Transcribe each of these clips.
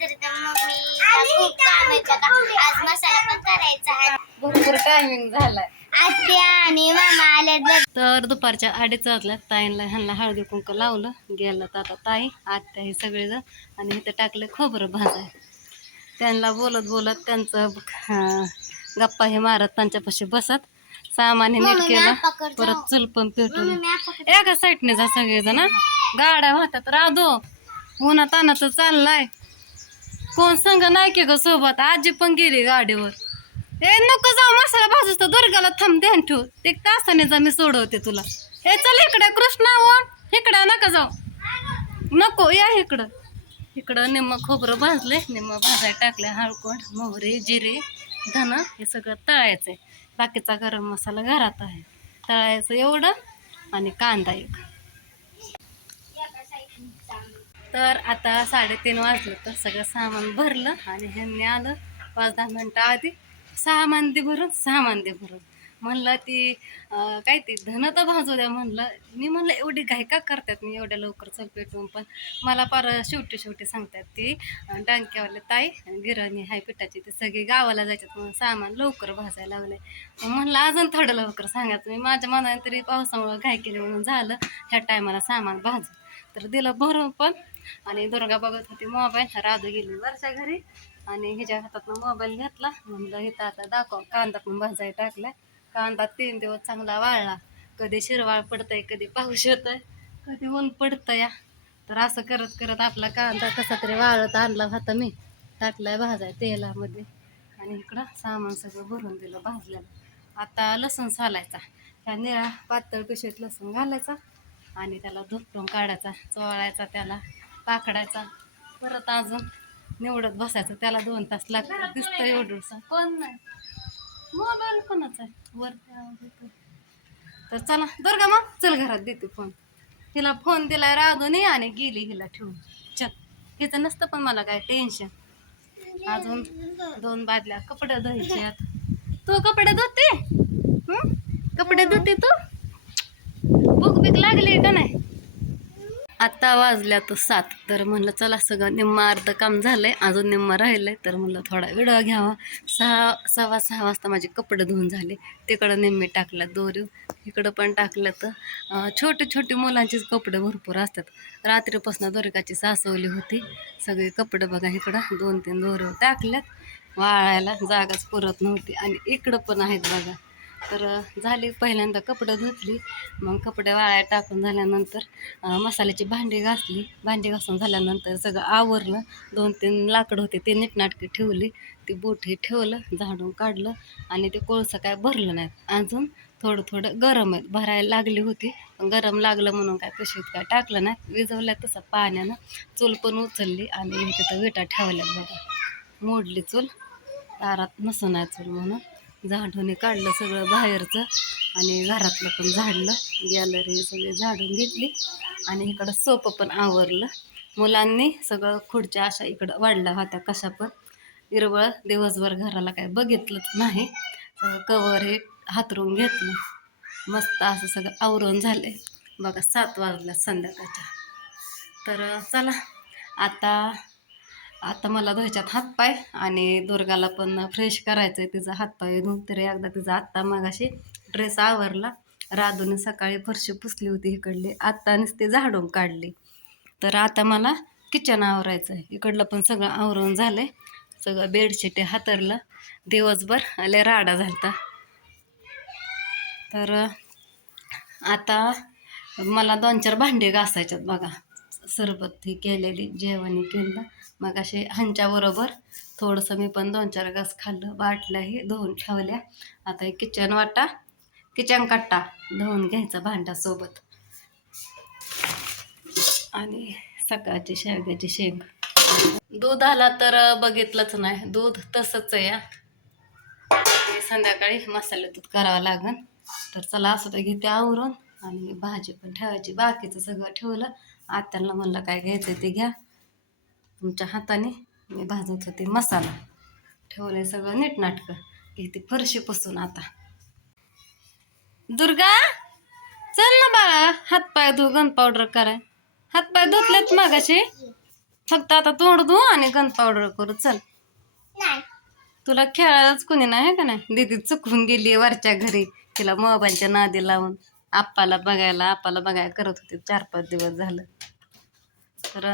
तरी तर मम्मीला खूप काम येतं का आज मसाला पण करायचा आहे. भरपूर टायमिंग झालाय. आत्या आणि मामा आले तर दुपारच्या 2:30 वाजल्या. ताईंना ह्यांना हळदी कुंकू लावलं गेलं तर आता ताई आत्या हे सगळेजण आणि इथं टाकले खोबरं भाजाय. त्यांना बोलत बोलत त्यांचं गप्पा हे मारत त्यांच्यापाशी बसत सामान हे नीट केलं. परत चूल पण पेटवली. एका साईडने जा सगळेजण. गाड्या वाहतात राधो उन्हा तानाचं चाललाय. कोण संग नाही की ग सोबत. आजी पण गेली गाडीवर. ए नको जाऊ मसाला भाजूस तर दुर्गाला थांब ध्यान ठेव. एक तासाने जा मी सोडवते तुला. हे चल इकडे कृष्णा इकडं नका जाऊ. नको या इकडं. इकडं निम्म खोबरं भाजले निम्म भाजाय टाकले. हळकुंड मोहरी जिरे धन हे सगळं तळायचंय. बाकीचा गरम मसाला घरात आहे. तळायचं एवढं आणि कांदा एक. तर आता 3:30 वाजलं तर सगळं सामान भरलं आणि ह्यांनी आलं 5-10 मिनटं आधी. 6 मांदे भरून म्हणलं ती काय ती धन तर भाजू द्या म्हणलं. मी म्हणलं एवढी घाई का करतात मी एवढ्या लवकर चल पेटवून. पण मला पार शेवटी सांगतात ती डांक्यावाले ताई गिरणी हाय पिठाची ते सगळी गावाला जायच्यात म्हणून सामान लवकर भाजायला लागले. म्हणलं अजून थोडं लवकर सांगायचं. मी माझ्या मनाने तरी पावसामुळं घाई केली म्हणून झालं ह्या टायमाला सामान भाजू. तर दिलं भरून पण. आणि दुर्गा बघत होती मोबाईल. राधू गेली वरच्या घरी आणि हिच्या हातातनं मोबाईल घेतला. म्हणलं इथं आता दाखव. कांदा पण भाजायला टाकलाय. कांदा 3 दिवस चांगला वाळला. कधी शिरवाळ पडतंय कधी पाऊस येतोय कधी ऊन पडतं या. तर असं करत करत आपला कांदा कसा तरी वाळत आणला होता मी. टाकलाय भाजाय तेलामध्ये आणि इकडं सामान सगळं भरून दिलं भाजलेलं. आता लसूण सोलायचा. ह्या निळा पातळ पिशवीत लसूण घालायचा आणि त्याला धुपटून काढायचा चोळायचा त्याला पाकडायचा. परत अजून निवडत बसायचं. त्याला 2 तास लागतात. दिसतं एवढंसं कोण नाही. मोबाईल कोणाचा आहे वरती आवाज येतो. तर चला दुर्गा मग चल घरात देते फोन. हिला फोन दिलाय राधूने आणि गेली हिला ठेवून. चल हिचं नसतं पण मला काय टेन्शन. अजून 2 बादल्या कपडे धुवायचे. तू कपडे धुते कपडे धुते तू. भूक बीक लागली का नाही. आता वाजल्या तर 7. तर म्हणलं चला सगळं निम्मा अर्ध काम झालंय अजून निम्मा राहिलंय. तर म्हणलं थोडा व्हिडिओ घ्यावा. 6:15 वाजता माझे कपडे धुवून झाले. तिकडं निम्मे टाकल्यात दोरी इकडं पण टाकलं. तर छोटे मुलांचेच कपडे भरपूर असतात. रात्रीपासून दोरिकाची सासवली होती सगळे कपडे बघा. इकडं 2-3 दोरे टाकल्यात वाळायला जागाच पुरत नव्हती. आणि इकडं पण आहेत बघा. तर झाली पहिल्यांदा कपडे धुतली. मग कपडे वाळायला टाकून झाल्यानंतर मसाल्याची भांडी घासली. भांडी घासून झाल्यानंतर सगळं आवरलं. 2-3 लाकडं होते ते नीटनाटकी ठेवली. ती बोटी ठेवलं झाडून काढलं. आणि ते कोळसं काय भरलं नाही अजून. थोडं गरम आहे भरायला लागली होती. गरम लागलं म्हणून काय पिशवीत काय टाकलं नाही. विजवल्या तसं पाण्यानं. चूल पण उचलली आणि तिथं विटा ठेवल्यात बघा. मोडली चूल. दारात नसून आहे चूल म्हणून. झाडून काढलं सगळं बाहेरचं आणि घरातलं पण झाडलं. गॅलरी सगळी झाडून घेतली आणि इकडं सोपं पण आवरलं. मुलांनी सगळं खुर्च्या अशा इकडं वाढल्या होत्या कशा पण. इरवळ दिवसभर घराला काय बघितलंच नाही. कवर हे हातरून घेतलं. मस्त असं सगळं आवरून झालंय बघा. 7 वाजल्या संध्याकाळच्या. तर चला आता मला धुवायच्यात हातपाय आणि दुर्गाला पण फ्रेश करायचं आहे. तिचा हातपाय धुवून तरी एकदा तिचा आत्ता मगाशी ड्रेस आवरला. राधूने सकाळी फरशी पुसली होती इकडली. आत्ता नुसती झाडून काढली. तर आता मला किचन आवरायचं आहे. इकडलं पण सगळं आवरून झालंय. सगळं बेडशीट हातरलं. दिवसभर आले राडा झालता. तर आता मला 2-4 भांडे घासायच्यात बघा. सरबत ही केलेली जेवणी केलं मग असे ह्यांच्याबरोबर थोडंसं मी पण 2-4 घास खाल्लं. बाटल्याही धुवून ठेवल्या. आता हे किचन कट्टा धुवून घ्यायचा भांड्यासोबत. आणि सकाळची शेवग्याची शेंग. दूध आला तर बघितलंच नाही. दूध तसंच आहे या. संध्याकाळी मसाले दूध करावं लागेल. तर चला असं तर घेते आवरून आणि भाजी पण ठेवायची. बाकीचं सगळं ठेवलं. आत्यांना म्हणलं काय घ्यायचं ते घ्या तुमच्या हाताने. मी भाजत होते मसाला. ठेवलंय सगळं नीटनाटकं. घेते फरशी पुसून आता. दुर्गा चल ना बाळा हातपाय धु. गन पावडर कराय. हातपाय धुतलेत मगाशी. फक्त आता तोंड धु आणि गन पावडर करू चल. नाही तुला खेळायलाच कोणी नाही है का नाही. दीदी चुकून गेली वरच्या घरी, तिला मोबाईलच्या नादी लावून आप्पाला बघायला करत होते 4-5 दिवस झालं. तर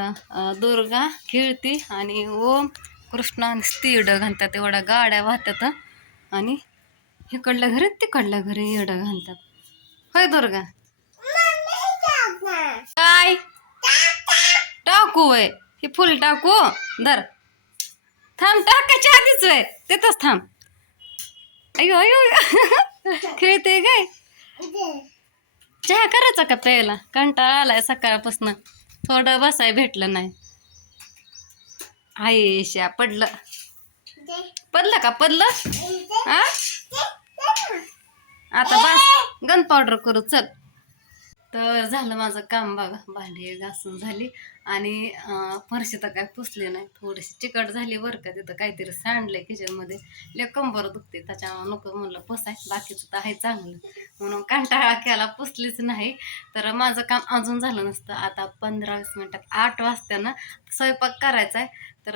दुर्गा खेळती आणि ओम कृष्ण आणि स्तीड घालतात. एवढ्या गाड्या वाहतात आणि इकडल्या घरी तिकडल्या घरी एवढं घालतात. होय दुर्गा? काय टाकू वय हे फुल टाकू धर. थांब टाकायच्या आधीच वय तिथंच थांब. अयो अयो खेळते काय. चहा करायचा का प्यायला? कंटाळा आलाय सकाळपासून, थोडं बसाय भेटलं नाही. आयशा पडलं का पडलं हा? आता बस गन पावडर करू चल. तर झालं माझं काम बघा. भांडी घासून झाली आणि फरशी तर काय पुसले नाही. थोडीशी चिकट झाली बरं का. तिथं काहीतरी सांडलंय किचनमध्ये. लय कंबर दुखते त्याच्यामुळे नको म्हणलं पुसाय. बाकीचं तर आहे चांगलं म्हणून कंटाळा केला, पुसलीच नाही. तर माझं काम अजून झालं नसतं. आता 15-20 मिनिटात 8 वाजता ना स्वयंपाक करायचा आहे. तर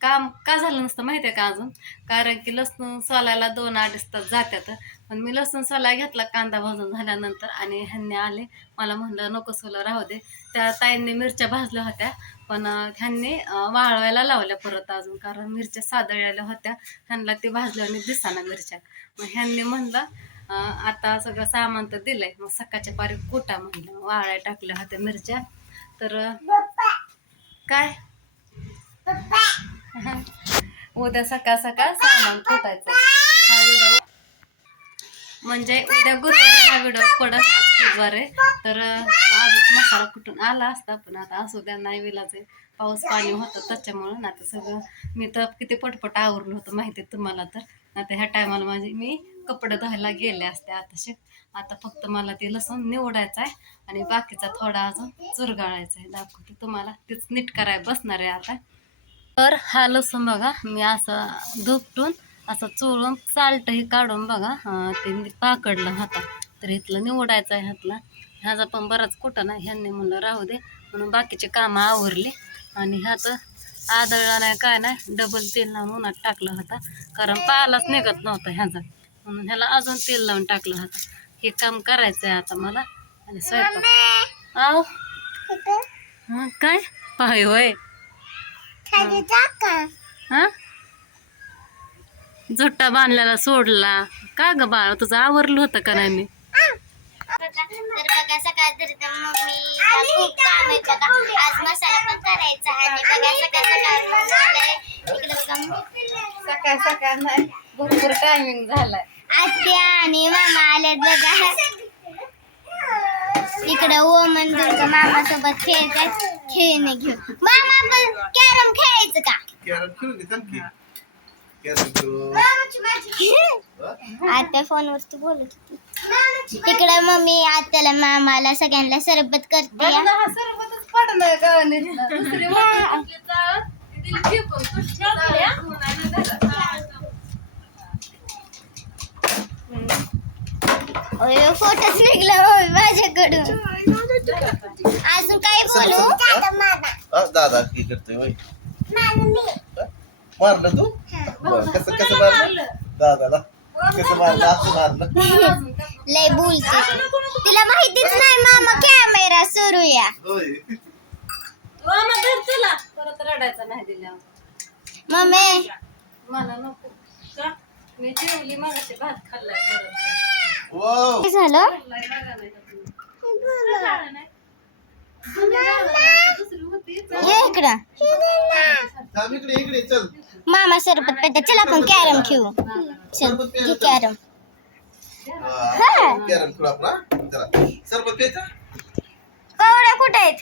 काम का झालं नसतं माहिती आहे का अजून? कारण की लसूण सोलायला 2-2.5 तास जातात. पण मी लसूण सोलाय घेतला कांदा भाजून झाल्यानंतर आणि ह्यांनी आले. मला म्हणलं नको सोला राहू दे. त्या ताईंनी मिरच्या भाजल्या होत्या पण ह्यांनी वाळवायला लावल्या परत अजून, कारण मिरच्या सादळलेल्या होत्या. ह्यांना ते भाजल्याने दिसाना मिरच्या. मग ह्यांनी म्हणलं आता सगळं सामान तर दिलंय, मग सकाळच्या पारी कुटा म्हणलं. वाळाय टाकल्या होत्या मिरच्या. तर काय उद्या सकाळ सामान कुटायचं. हा व्हिडिओ म्हणजे उद्या गुरुवारी हा व्हिडिओ पडत, आज बुधवार आहे. तर आजच मसाला कुठून आला असता पण आता असू द्या, नाही विलाचे. पाऊस पाणी होतं त्याच्यामुळं. आता सगळं मी तर किती पटपट आवरलं होतं माहिती आहे तुम्हाला. तर आता ह्या टायमाला मी कपडे धुवायला गेले असते आता फक्त मला ते लसूण निवडायचं आहे आणि बाकीचा थोडा अजून चुरगाळायचा आहे. दाखवते तुम्हाला, तेच नीट करायला बसणार आहे आता. तर हा लसूण बघा मी असं धुपटून असं चोळून चालटही काढून बघा ते पाकडलं हातात. तर इथलं निवडायचं आहे हातला. ह्याचा पण बराच कुठं ना. ह्यांनी म्हणलं राहू दे म्हणून बाकीचे कामं आवरली. आणि ह्याच आदळला नाही काय नाही, डबल तेल लावून उन्हात टाकलं होता, कारण पालाच निघत नव्हता ह्याचा. म्हणून ह्याला अजून तेल लावून टाकलं होतं. हे काम करायचं आहे आता मला. आणि स्वयंपाक आव हां काय पाय होय हा झुट्टा बांधलेला सोडला का ग बाळ? तुझं आवरलं होतं का नाही? मी तर बघा सकाळ तरी तर मम्मी खूप काम आहे बघा. आज मसाला पण करायचा आहे आणि बघा सकाळ नाही, भरपूर टायमिंग झालाय. आत्या आणि मामा आलेत बघा. इकडे ओमन दुर्गा मामा सोबत खेळतात. खेळणे घेऊन मामा पण कॅरम खेळायचं का? आत्या फोनवरती बोलत होती. तिकडे मम्मी आत्याला मामाला सगळ्यांना सरबत करते. फोटोच निघला मम्मी माझ्याकडून. अजून काय बोलू? दादा की करतोय मारलं तू? कसं मारलं दादाला? कसं मारलं? असं मारलं? लय बोलते तिला माहितीच नाही मामा कॅमेरा सुरू या. तुला परत रडायचं नाही दिल्यावर. मम्मी मला नको का? मी जेवली मगाशी, भात खाल्लाय परत. वाव काय झालं? ये इकडं. थांब इकडे चल. मामा सरबत पेटा. चल आपण कॅरम खेळू. चल घे कॅरम. कॅरम खेळू आपण. सरबत प्यायचा. कवड्या कुठे आहेत?